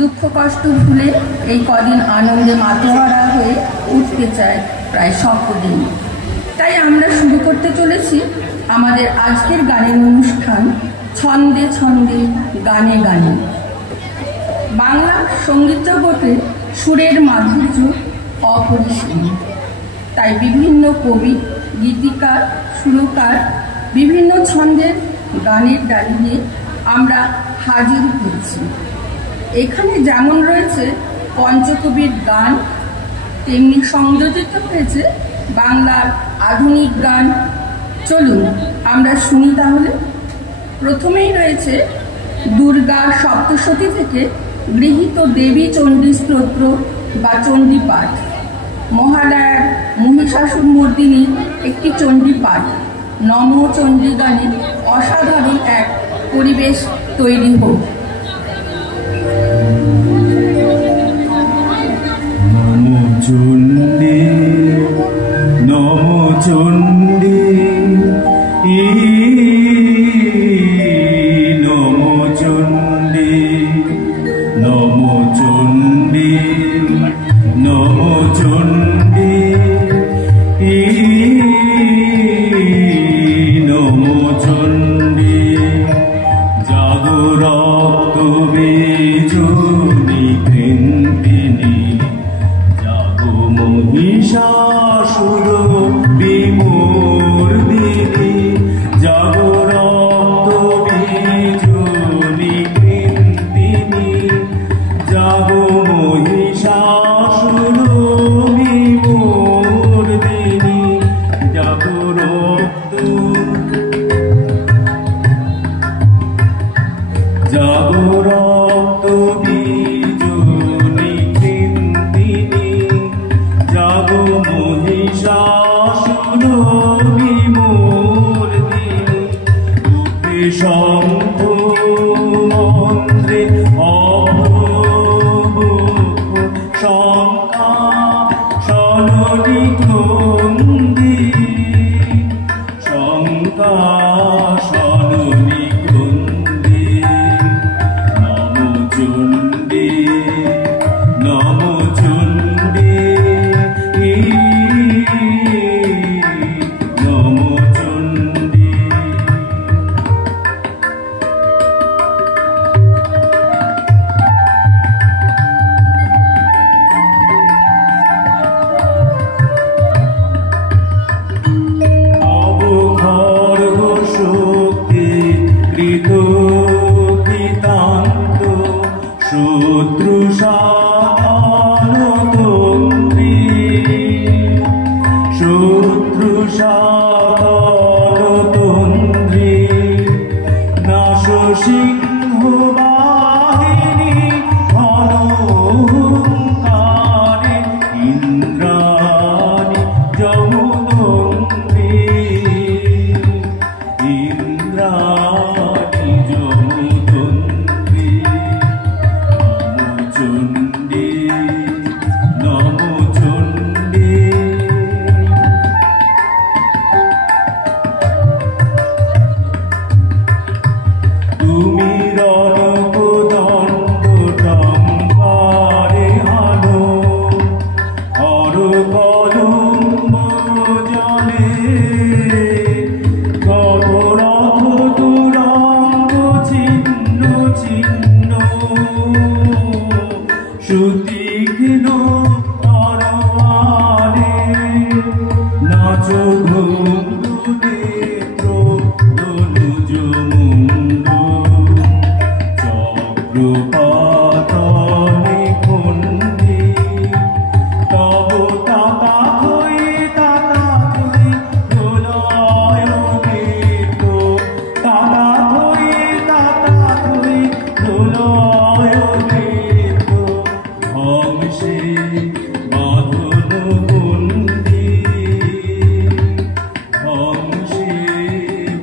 দুঃখ কষ্ট ভুলে এই কদিন আনন্দে মাতোহারা হয়ে উঠতে চায় প্রায় সকদিন। তাই আমরা শুরু করতে চলেছি আমাদের আজকের গানের অনুষ্ঠান ছন্দে ছন্দে গানে গানে। বাংলা সঙ্গীত জগতে সুরের মাধুর্য অপরিসীম। তাই বিভিন্ন কবি, গীতিকার, সুরকার বিভিন্ন ছন্দের গানের ডালি নিয়ে আমরা হাজির হয়েছি। এখানে যেমন রয়েছে পঞ্চকবির গান, তেমনি সংযোজিত হয়েছে বাংলার আধুনিক গান। চলুন আমরা শুনি তাহলে। প্রথমেই রয়েছে দুর্গা সপ্তশতী থেকে গৃহীত দেবী চণ্ডী স্তোত্র বা চণ্ডী পাঠ, মহালয়ার মহিষাসুর মর্দিনীর একটি চণ্ডী পাঠ। নম চণ্ডী গানের অসাধারণ এক পরিবেশ তৈরি হোক। নম চণ্ডী, নম চণ্ডী, নম চণ্ডী, নম চণ্ডী, নম চণ্ডী, নম চণ্ডী। জাগো রক্ত বীজনী কৃন্তিনী, জাগো মহিষাসুর বিমূর্দিনী, জাগো রক্ত বীজনী কৃন্তিনী, জাগো মহিষাসুর বিমূর্দিনী, জাগো রক্ত, জাগো রক্ত বীজনী কৃন্তিনী, জাগো মহিষাসুর বিমূর্দিনী। রূপে শঙ্খ মন্ত্রে অভ্রবুক্ষ শঙ্কা সননি ক্রন্দী, শঙ্কা সননি ক্রন্দী। নম চণ্ডী, নম চণ্ডী, নম চণ্ডী। তব খড়গ শক্তি কৃত কৃতান্ত, শত্রু সাধনতন্ত্রী, শত্রু সাধনতন্ত্রী। নাশ সিংহ বাহিনী ঘনহুঙ্কারে, ইন্দ্রাণী যমুতন্ত্রী, ইন্দ্রাণী যমুতন্ত্রী। নম চণ্ডী, নম চণ্ডী, তুমি রণকদণ্ড টঙ্কারে হানো, হর কলম্ব জলে, গদরথ তুরঙ্গ ছিন্ন ছিন্ন, সুতীক্ষ্ণ তরবারে, নাচ ধুন্ধু নেত্র ধনুজ মুণ্ড, চক্রপাতনে খণ্ডী। তব তাতা থই প্রলয় নেত্র, তাতা থই প্রলয় নেত্র। ধ্বংসে বাঁধন বন্দী, ধ্বংসে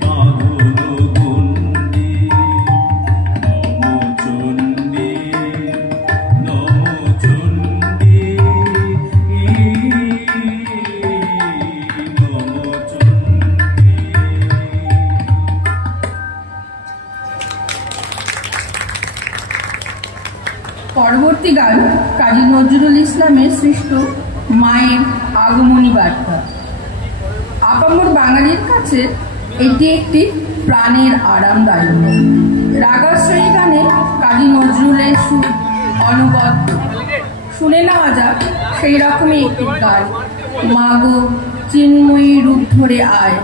বাঁধন বন্দী। নম চণ্ডী, নম চণ্ডী, নম চণ্ডী। পরবর্তী গান কাজী নজরুল ইসলামের সৃষ্ট মায়ের আগমনী বার্তা। আপামর বাঙালির কাছে এটি একটি প্রাণের আরামদায়ক রাগাশ্রয়ী গানে কাজী নজরুলের সুর অনবদ্য। শুনে নেওয়া যাক সেই রকমই একটি গান, মাগো চিন্ময়ী রূপ ধরে আয়।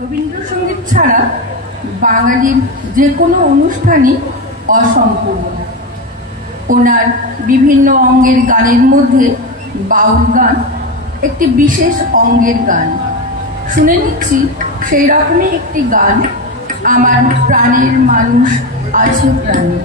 রবীন্দ্রসঙ্গীত ছাড়া বাঙালির যে কোনো অনুষ্ঠানই অসম্পূর্ণ। ওনার বিভিন্ন অঙ্গের গানের মধ্যে বাউল গান একটি বিশেষ অঙ্গের গান। শুনে নিচ্ছি সেই রকমই একটি গান, আমার প্রাণের মানুষ আছে প্রাণে।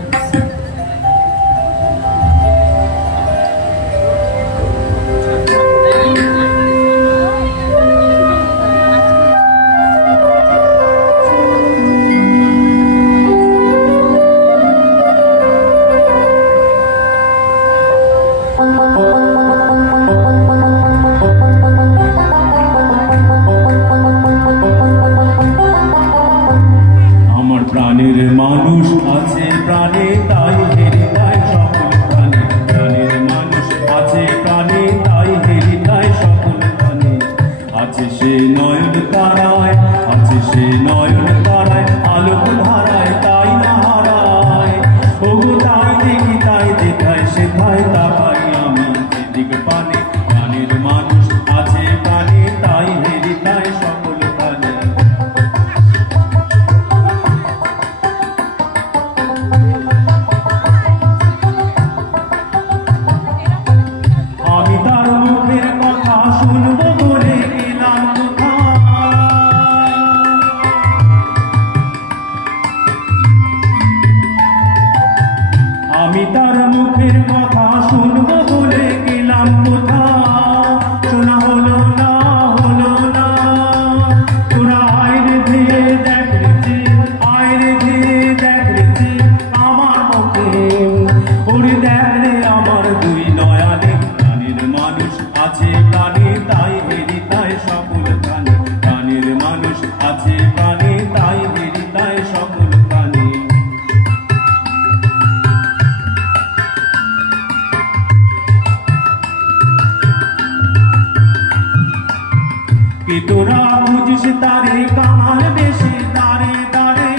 নয়ন তারায়, আছে সে নয়ন তারায়, আলোক ধারায় তাই না হারায়। ওগো তাই দেখি তাই দেখায় সেথায় তাকাই আমি এদিক পানে, প্রাণের মানুষ আছে প্রাণে তাই হেরি তাই সকল প্রাণে। আমি তার মুখের কথা শুনবো বলে গেলাম কোথায়, আমি তার মুখের কথা শুনবো বলে গেলাম কোথায়। শোনা হলো না হলো না, তোরা আয়রে ধেয়ে দেখ রেছে, আয়রে ধেয়ে দেখ রেছে আমার মুখে। ওরে দেখ রে আমার দুই নয়ানে, প্রাণের মানুষ আছে প্রাণে তাই হেরি তাই সকল প্রাণে। প্রাণের মানুষ আছে প্রাণে তাই হেরি তাই সকল প্রাণে। কি তোরা বুঝিস তারে কামাল বেশি দাঁড়ে দাঁড়ে,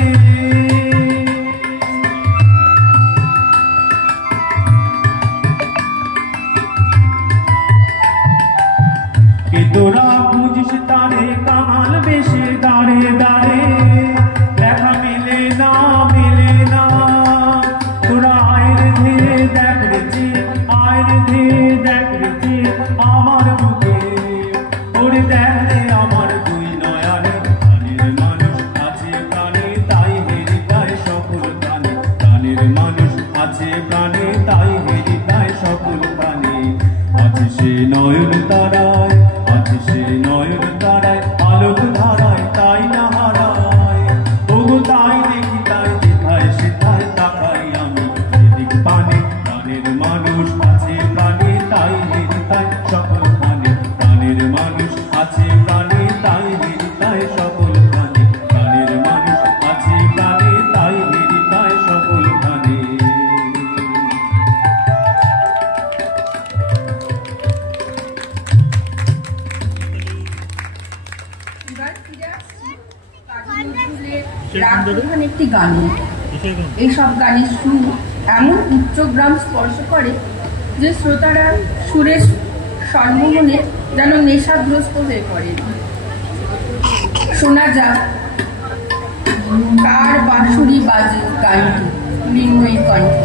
কি তোরা বুঝিস তারে কামাল বেশি দাঁড়ে দাঁড়ে। দেখা মেলে না মেলে না, তোরা আয়রে ধেয়ে দেখ রেছে, আয়রে ধেয়ে দেখ রেছে আমার বুকে। ওরে দেখ রে আমার দুই নয়ানে, প্রাণের মানুষ আছে প্রাণে তাই হেরি তাই সকল প্রাণে। প্রাণের মানুষ আছে প্রাণে তাই হেরি তাই সকল প্রাণে। আছে সে নয়ন তারায়, আছে সে নয়ন তারায়, আলোক ধারায় তাই না হারায়। ওগো তাই দেখি তাই দেখায় সেথায় তাকাই আমি এদিক পানে, প্রাণের মানুষ আছে প্রাণে তাই হেরি তাই সকল প্রাণে। প্রাণের মানুষ আছে প্রাণে তাই হেরি তাই সকল প্রাণে। প্রাণের মানুষ আছে প্রাণে তাই হেরি তাই সকল প্রাণে। এবার ফিরে আসছি কাজী নজরুলের রাগ প্রধান একটি গানে। এইসব গানের সুর এমন উচ্চগ্রাম স্পর্শ করে যে শ্রোতারা সুরের সম্মোহনে যেন নেশাগ্রস্ত হয়ে পড়ে। শোনা যাক কার বাঁশুরি বাজে গানটি মৃন্ময়ী কণ্ঠে।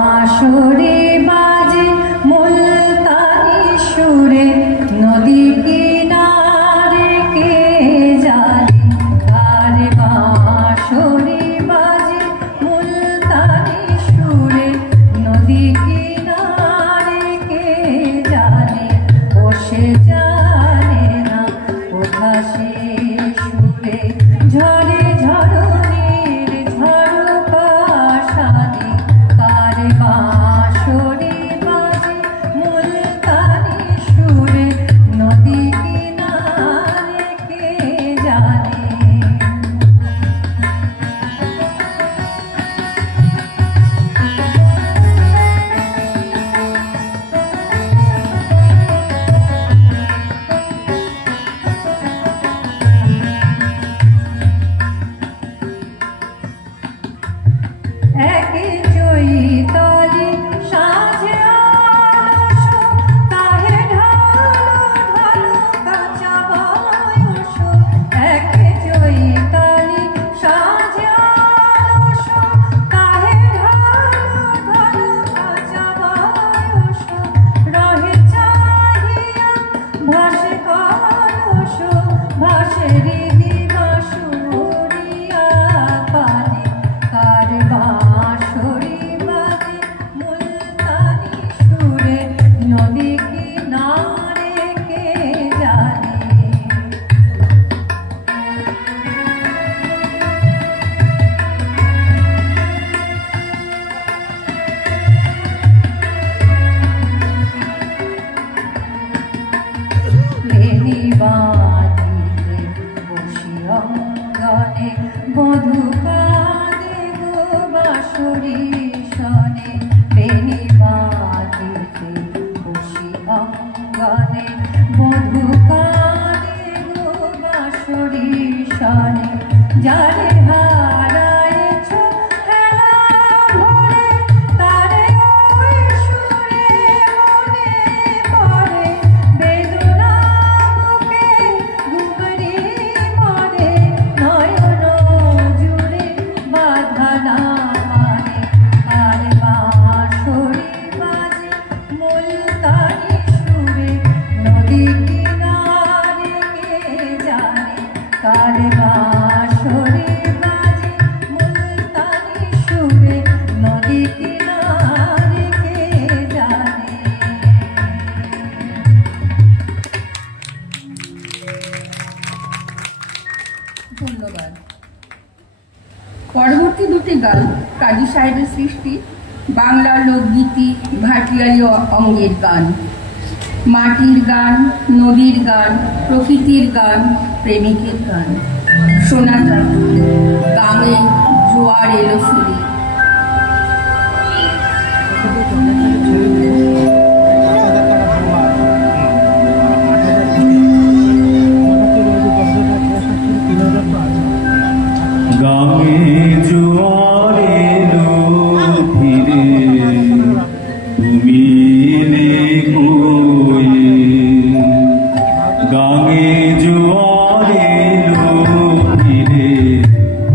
বাঁশুরি বাজে মুলতানি সুরে, নদী কিনারে কে জানে। কার বাঁশুরি বাজে মুলতানি সুরে, নদী কিনারে কে জানে। ও সে জানে না কোথা সে সুরে, ঝরে ঝরণীর ঝড় পাশানি। কার বাঁশুরি শনে বেনি বাজিতে বসি অঙ্গনে মধু কানে গো বাঁশরি শনে যারে হারাইছ হেলা ভরে তারে ওই সুরে মনে পড়ে বেদনা বুকে গুমরি মরে নয়ন জুড়ে বাধা না মানে আর বাঁশরি বাজে মুলতানি সুরে নদী কিনারে কে জানে কার বাঁশরি বাজে মুলতানি সুরে নদী কিনারে কে জানে। ধন্যবাদ। পরবর্তী দুটি গান কাজী সাহেবের সৃষ্টি, বাংলা লোকগীতি ভাটিয়ালি অঙ্গের গান। মাটির গান, নদীর গান, প্রকৃতির গান, প্রেমিকের গান। শোনা যাক গাঙে জোয়ার এলো ফিরে। গাঙে জোয়ার এলো ফিরে, তুমি এলে কই? গাঙে জোয়ার এলো ফিরে,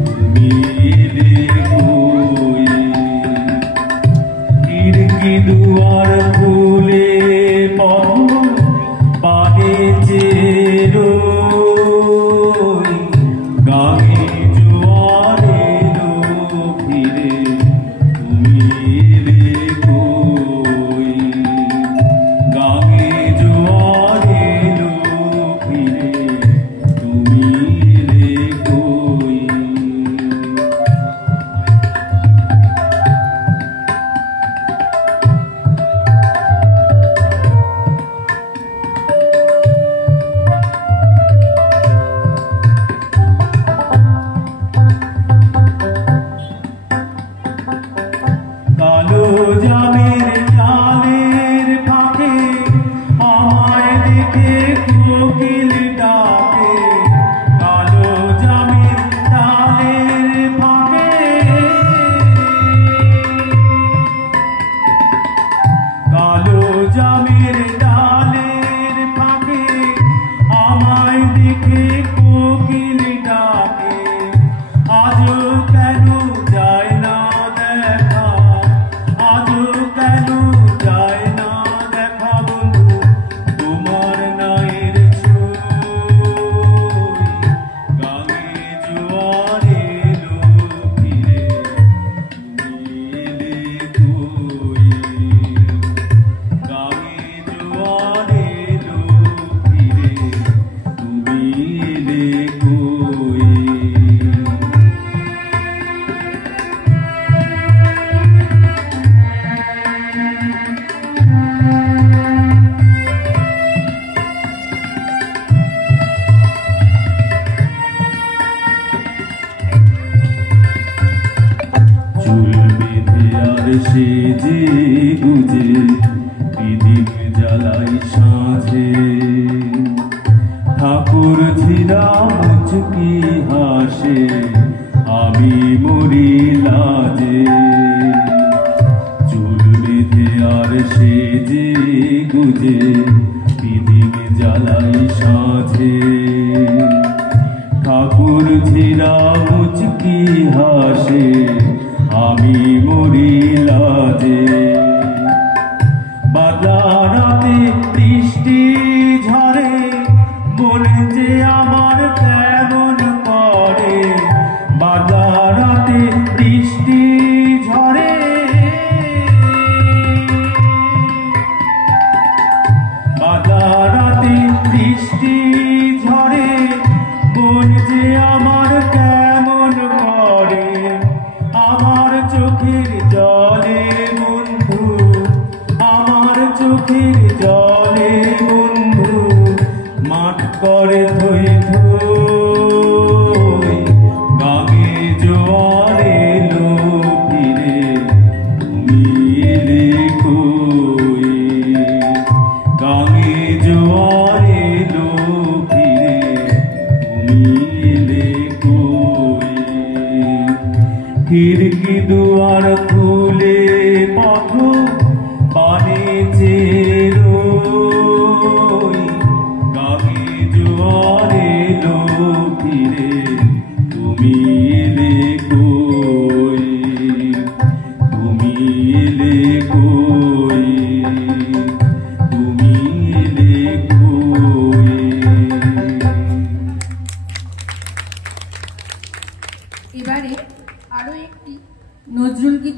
তুমি এলে কই? খিড়কি দুয়ার খুলে পথ পানে চেয়ে রই। গাঙে জোয়ার এলো ফিরে, তুমি এলে কই? গাঙে জোয়ার এলো ফিরে, তুমি এলে কই? কালো জামের ডালের ফাঁকে আমায় দেখে কোকিল ডাকে। কালো জামের ডালের ফাঁকে, কালো জামের ডালের ফাঁকে আমায় দেখে কোকিল ডাকে। আজও কেন যায় না দেখা, আজও কেন যায় না দেখা বন্ধু তোমার নায়ের ছই। গাঙে জোয়ার এলো ফিরে, তুমি এলে কই? গাঙে জোয়ার এলো ফিরে, তুমি এলে কই? চুল বেঁধে আর সেজে গুজে প্রদীপ জ্বালাই সাঁঝে। ঠাকুর ঝিরা মুচকি হাসে, আমি মরি লাজে। চুল বেঁধে আর সেজে গুজে প্রদীপ জ্বালাই সাঁঝে। ঠাকুর ঝিরা মুচকি হাসে, আমি মরি লাজে। বাদলা রাতে বৃষ্টি ঝরে, মনে যে আমার কেমন করে। বাদলা রাতে বৃষ্টি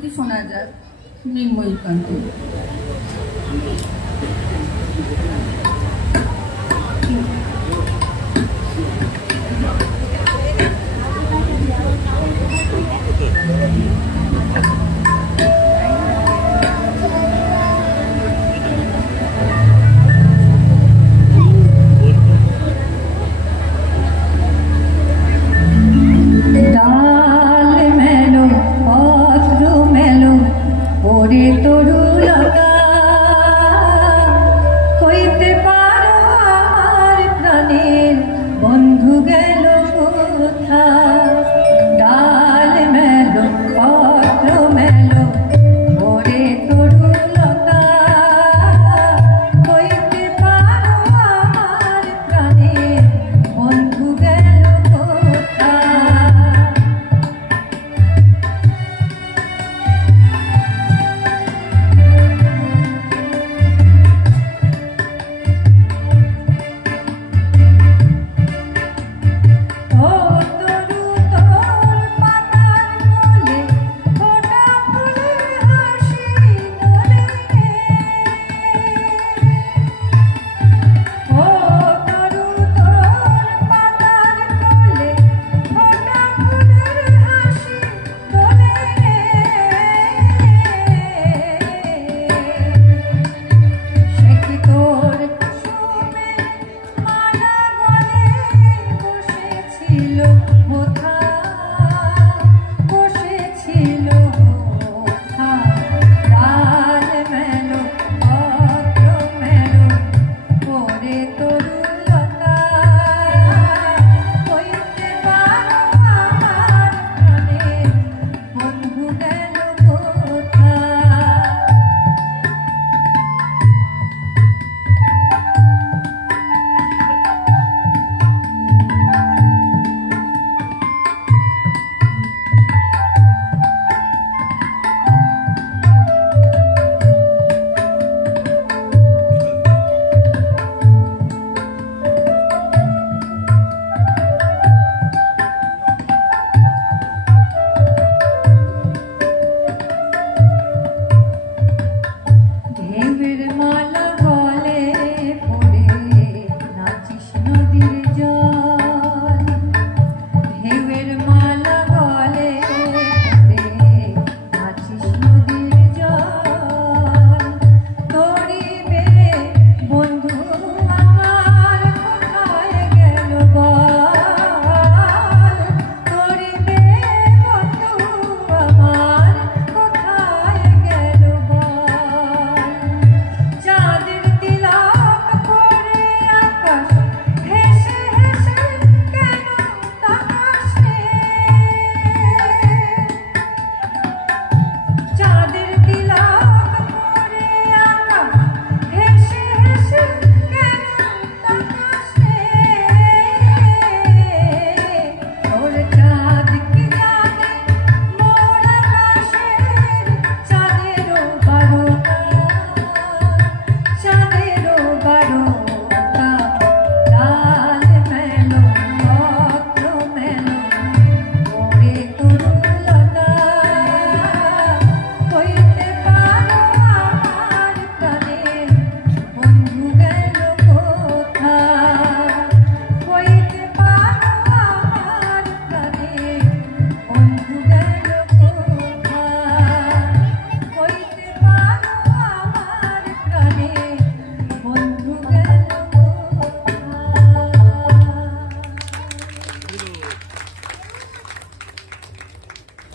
আবৃত্তি শোনা যাক মৃন্ময়ীর কণ্ঠে।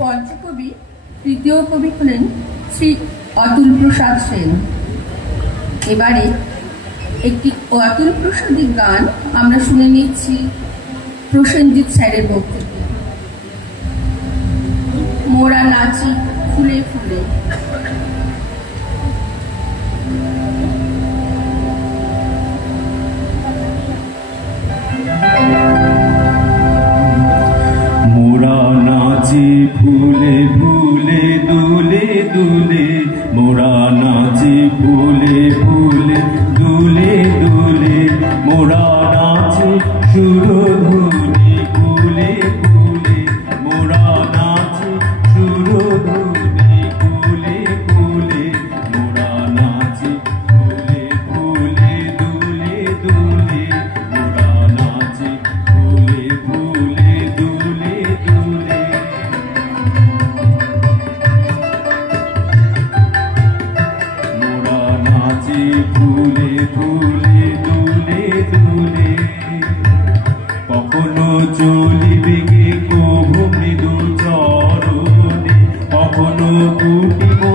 পঞ্চকবি তৃতীয় কবি হলেন শ্রী অতুল প্রসাদ সেন। এবারে একটি অতুল প্রসাদের গান আমরা শুনে নিচ্ছি প্রসেনজিৎ স্যারের বক্তব্যে। মোরা নাচি ফুলে ফুলে। মোরা নাচি ফুলে ফুলে দুলে দুলে, মোরা নাচি ফুলে ফুলে দুলে দুলে, মোরা নাচি সুরধুনি কুলে কুলে, মোরা নাচি সুরধুনি কুলে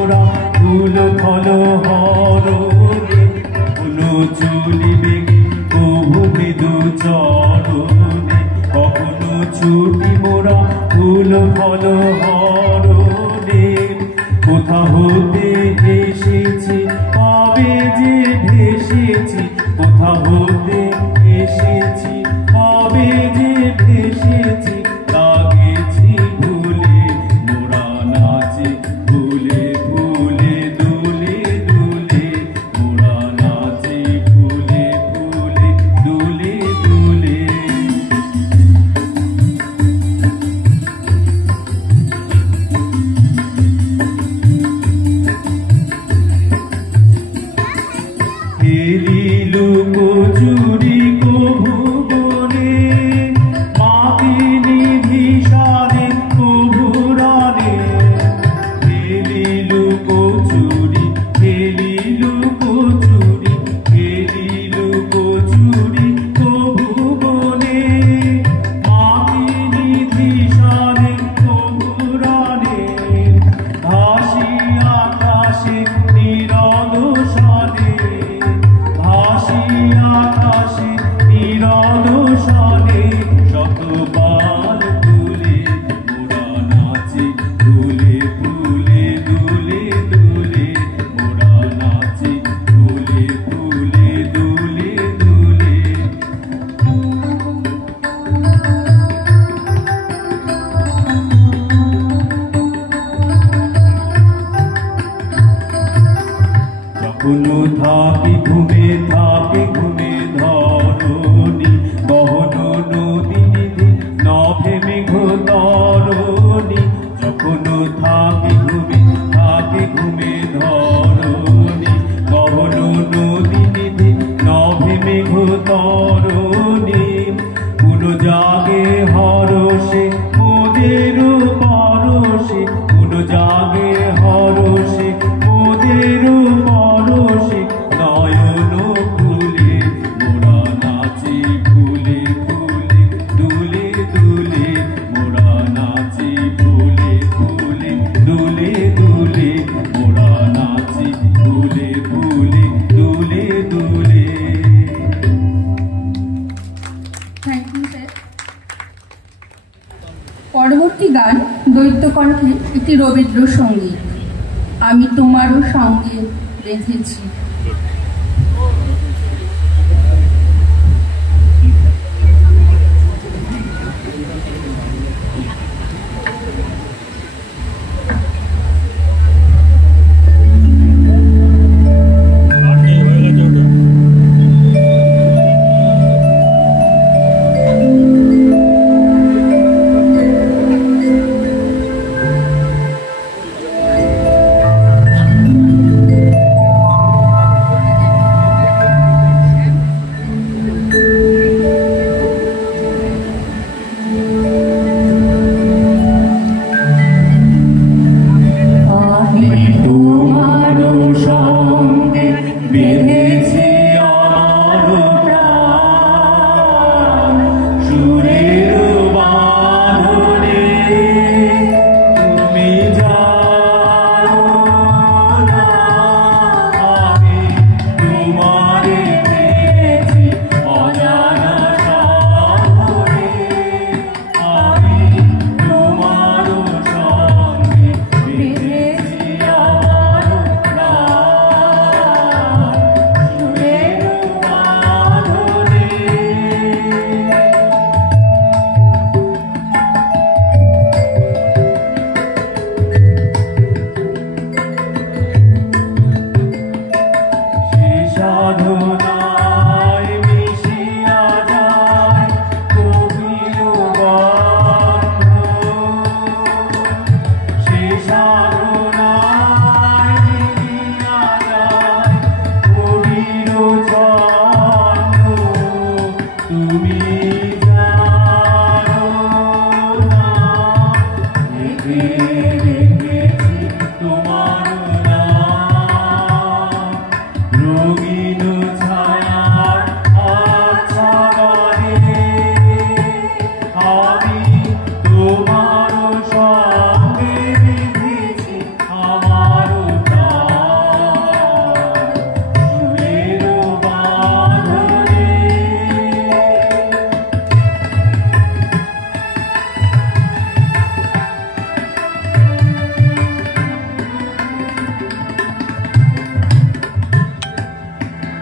মোরা ফুল ফল হরণে কোনো চুলি বেগে কবু মৃদু চরণে কখনো ছুটি মোরা ফুল ফল হরণে কোথা হতে এসেছি কবে যে ভেসেছি কোথা হতে এসেছি কবে যে ভেসেছি তা গেছি ভুলে মোরা নাচে ভুলে ভুলে দুলে দুলে মোরা নাচে ভুলে ভুলে দুলে দুলে হেলিলু কচুরি কভু বনে মাতিনি ভিসারে কভু রানে হেলিলু কচুরি হেলিলু কচুরি হেলিলু কচুরি কভু বনে মাতিনি ভিসারে কভু রানে ভাসি আকাশে নীরদ সানে ভাসি আকাশে নীরদ সানে শতপাল তুলে মোরা নাচি ফুলে ফুলে দুলে দুলে মোরা নাচি ফুলে ফুলে দুলে দুলে যখনো থাকি ঘুমে ধরণি গহন নদী নিধি নভে মেঘ তরণি যখনো থাকি ঘুমে ধরণি গহন নদী নিধি নভে মেঘ তরণি পুনো জাগে হরষে মোদের পরশে পুনো জাগে হরষে মোদের পরশে নয়ন খুলে মোরা নাচি ফুলে ফুলে দুলে দুলে মোরা নাচি ফুলে ফুলে দুলে দুলে মোরা নাচি ফুলে ফুলে দুলে দুলে। Thank you sir. পরবর্তী গান দৈত্যকণ্ঠে একটি রবীন্দ্র সঙ্গীত আমি তোমারও সঙ্গে রেখেছি।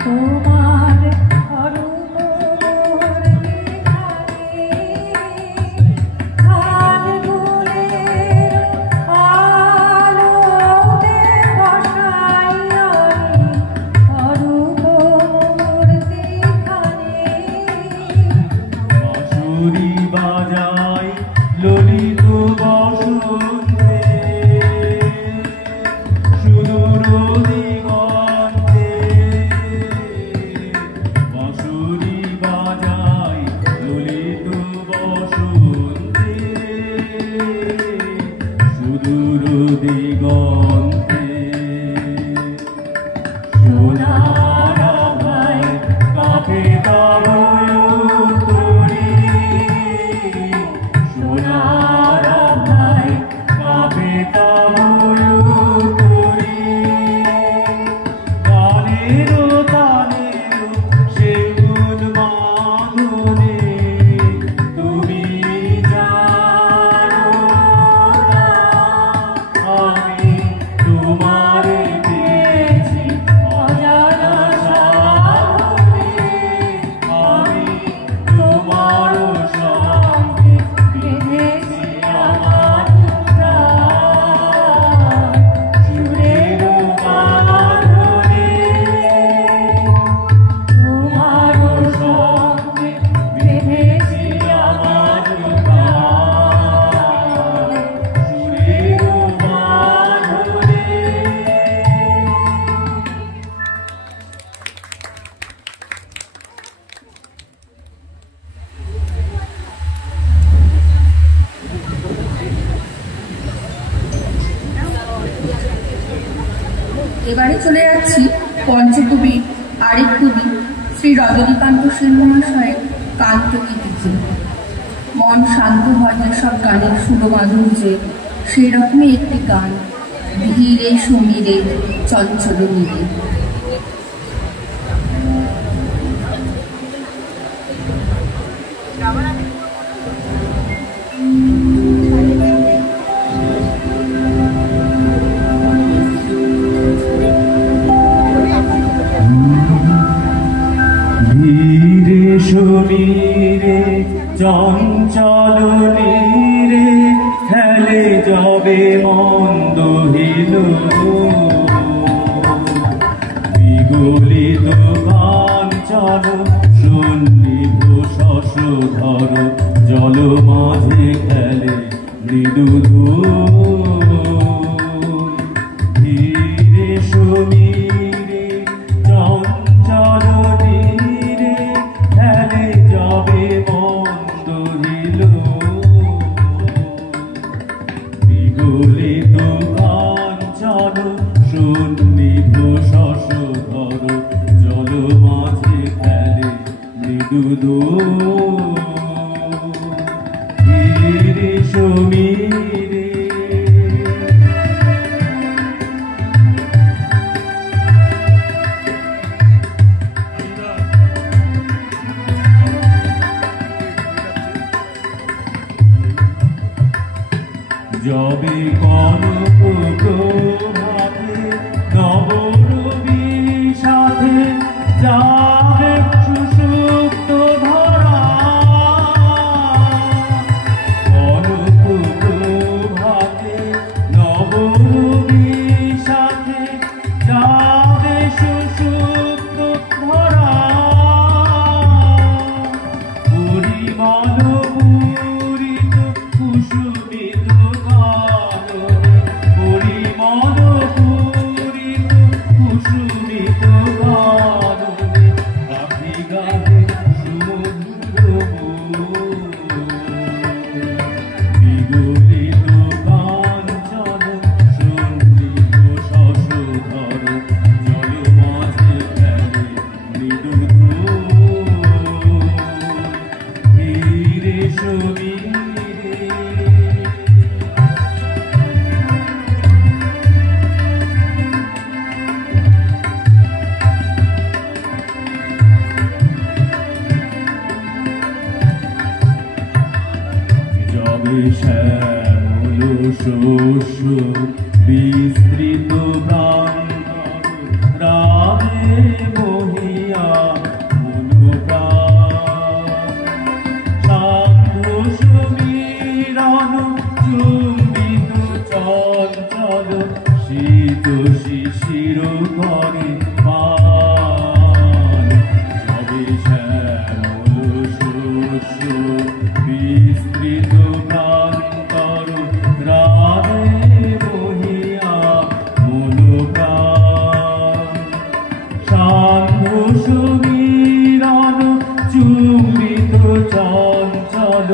তোমার অরূপ মূর্তি ফাল্গুনের আলোতে বসাই আমি অরূপ মূর্তিখানি। বাঁশুরি বাজাই ললিত বসন্তে সুদূর দিগন্তে, বাঁশুরি বাজাই ললিত বসন্তে সুদূর দিগন্তে। সোনার আভায় কাঁপে তব তরি, সোনার আভায় কাঁপে তব তরি। গানেরও তানেরও সেগুন মাধুরী তুমি জানো না, আমি তোমারে পেয়েছি অজানা সাগরে, আমি তোমার সঙ্গে বেঁধেছি আমার প্রাণ। সুরের বাঁধনে তোমার সঙ্গে বেঁধেছি আমার প্রাণ। সুরের বাঁধনে। এবারে চলে যাচ্ছি পঞ্চকবির আরেক কবি শ্রী রজনীকান্ত সেন মহাশয়ের কান্তগীতিতে। মন শান্ত হয় যেসব গানের সুরমাধুর্যে, সেই রকমই একটি গান ধীরে সমীরে চঞ্চল নীরে। ধীরে সমীরে চঞ্চল নীরে খেলে যাবে মন্দ হিল, বিগলিত কাঞ্চন সন্নিভ শশধর জল মাঝে খেলে মৃদু ধীরে সমীরে চঞ্চল নীরে খেলে যাবে মন্দ হিল, বিগলিত কাঞ্চন সন্নিভ শশধর জল মাঝে খেলে মৃদু ধীরে সমীরে। যবে কনক প্রভাতে নবরবির সাথে যাবে সুষুপ্ত ধরা, কনক প্রভাতে নবরবির সাথে যাবে সুষুপ্ত ধরা। পরিমল পূরিত কুসুমিত কাননে, পরিমল পূরিত কুসুমিত কাননে পাখি গাহে সুমধুর বিগলিত কাঞ্চন সন্নিভ শশধর জল মাঝে খেলে মৃদু ধীরে সমীরে। যবে শ্যামল শস্য বিস্তৃত প্রান্তর রাধে মোহিনী শিশির করে পান যবে শ্যামল শস্য বিস্তৃত প্রান্তর রাধে বহিয়া মন প্রাণ সান্ধ্য সমীরণ চুম্বিত চঞ্চল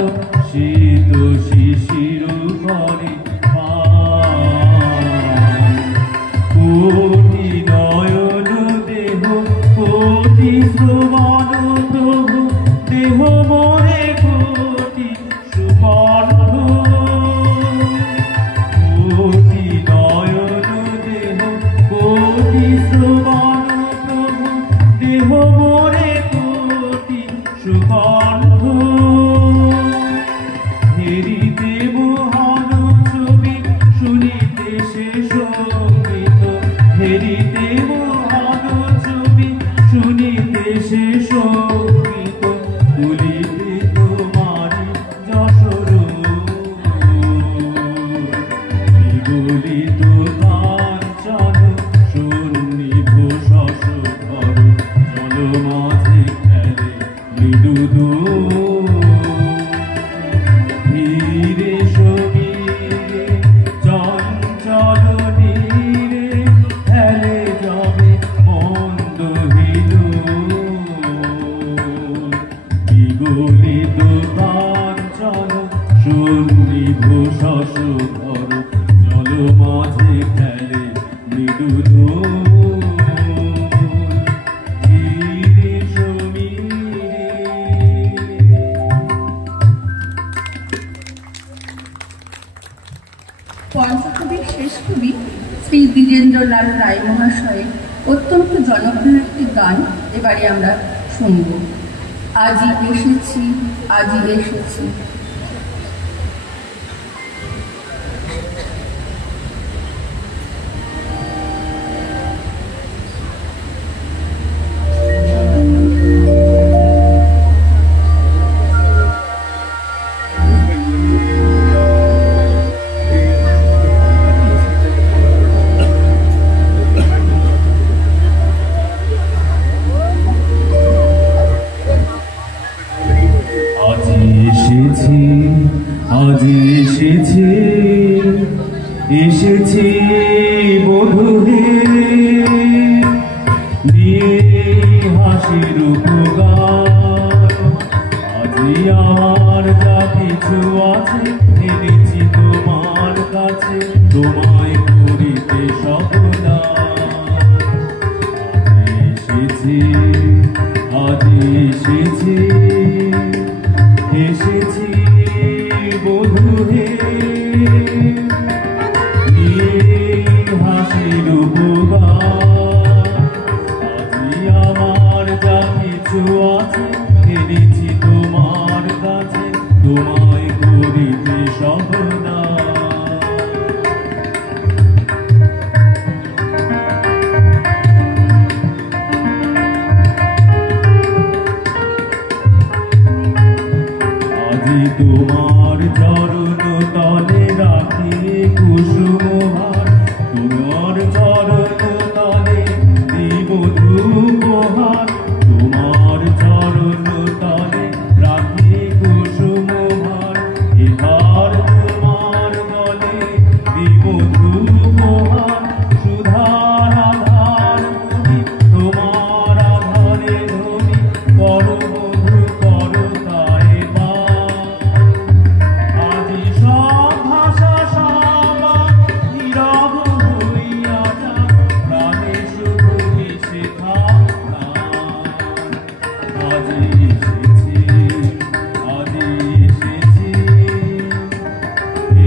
শীত শিশির করে কোটি নয়ন দেহ কোটি শ্রবণ প্রভু দেহ মনে কোটি সুকণ্ঠ কোটি নয়ন দেহ কোটি শ্রবণ প্রভু দেহ মনে কোটি সুকণ্ঠ হেরিতে মহান ছবি শুনিতে সে সঙ্গীত হেরিতে মহান ছবি শুনিতে সে সঙ্গীত তুলিতে তোমারি যশোর বিগলিত কাঞ্চন সন্নিভ শশধর জল মাঝে খেলে মৃদুদ ধীরে সমীরে চঞ্চল নীরে হেলে যাবে মন্দ হিল বিগলিত কাঞ্চন সন্নিভ শশধর জল মাঝে খেলে মৃদুদ ধীরে সমীরে। পঞ্চকবির শেষ কবি শ্রী দ্বিজেন্দ্রলাল রায় মহাশয়ের অত্যন্ত জনপ্রিয় একটি গান এবারে আমরা শুনব। আজি এসেছি, আজি এসেছি।